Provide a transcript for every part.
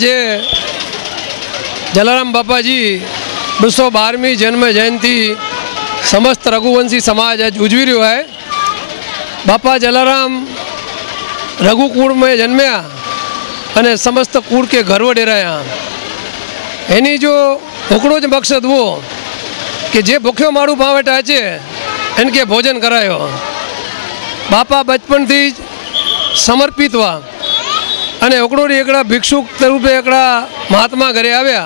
जे जलाराम बापा जी 212वीं जन्म जयंती समस्त रघुवंशी समाज आज उजवी रो है। बापा जलाराम रघुकुल में जन्मया अने समस्त कुल के गर्व डेराया। एनी जो भूखड़ो ज मकसद वो कि जे भूख्यो मारू पावे टाचे इनके भोजन करायो। बापा बचपन थी समर्पित हुआ अने ओकड़ो एकड़ा भिक्षुक रूपे एकड़ा महात्मा घरे आव्या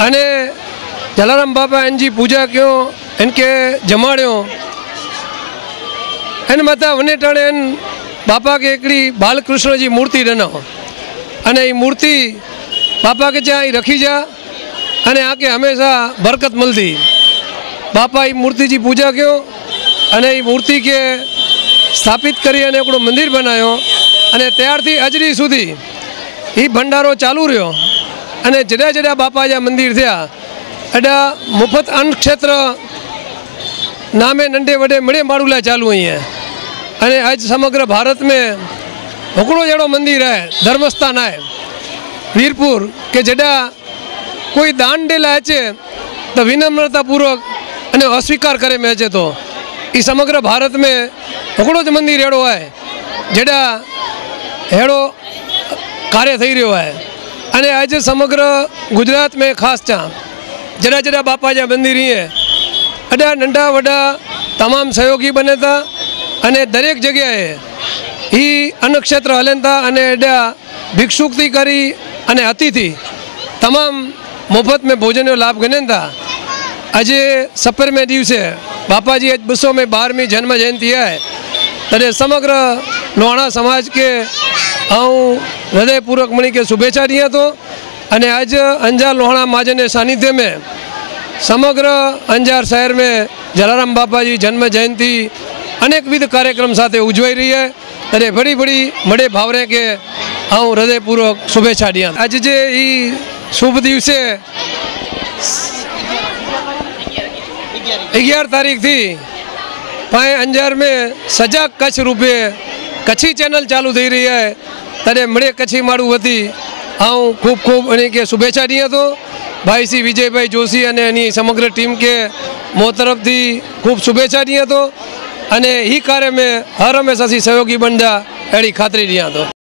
अने जलाराम बापा इनकी पूजा क्यों इनके जमाड़ो इन मता वने टाणे बापा के एकड़ी बालकृष्ण जी मूर्ति डनो अने ये मूर्ति बापा के चाहे रखी जा अने आके हमेशा बरकत मिलती। बापा ये मूर्ति जी पूजा क्यों अने ये मूर्ति के स्थापित करी अने एकड़ो मंदिर बनायो अने त्यारथी अजरी सुधी ये भंडारो चालू रह्यो अने जड़ा जड़ा बापा जा मंदिर थया एडा मुफ्त अन्न क्षेत्र नामे नंढे वडे मड़े माड़ूला चालू हुई है। अने आज समग्र भारत में होकड़ो जड़ो मंदिर है धर्मस्थान है वीरपुर के जड़ा कोई दान डेला अचे तो विनम्रता पूर्वक अने अस्वीकार करे में अचे तो ये समग्र भारत में होकड़ो ज मंदिर एड़ो है जड़ा हेड़ो कार्य थी रो है। अने आज समग्र गुजरात में खास चा जड़ा जड़ा बापा जा मंदिर है एडा नंढा वडा तमाम सहयोगी बने था अने दरेक जगह ही अन्न क्षेत्र हलन था अने एडा भिक्षुकती करी अने अतिथि तमाम मुफ्त में भोजन को लाभ गणे था। आज सपर में दिवसे बापा जी आज 212वीं जन्म जयंती है तरे समग्र लोहाणा समाज के हूँ हृदयपूर्वक मणी के शुभेच्छा दिया तो अने आज अंजार लोहाणा महाजन सानिध्य में समग्र अंजार शहर में जलाराम बापा जी जन्म जयंती अनेकविध कार्यक्रम साथ उजवाई रही है तरे बड़ी बड़ी मड़े भावरे के हूँ हृदयपूर्वक शुभेच्छा दिया। आज जे ई शुभ दिवसे 11 तारीख थी पाए अंजार में सजाग कच्छ रूपे कच्छी चैनल चालू थी रही है तरे मड़े कच्छी माड़ू होती हूँ खूब खूब अने के शुभेच्छा दिया तो भाई श्री विजय भाई जोशी अने एनी समग्र टीम के मो तरफ थी खूब शुभेच्छा दिया तो अने ही कार्य में हर हमेशा सहयोगी बन जा एड़ी खातरी दिया तो।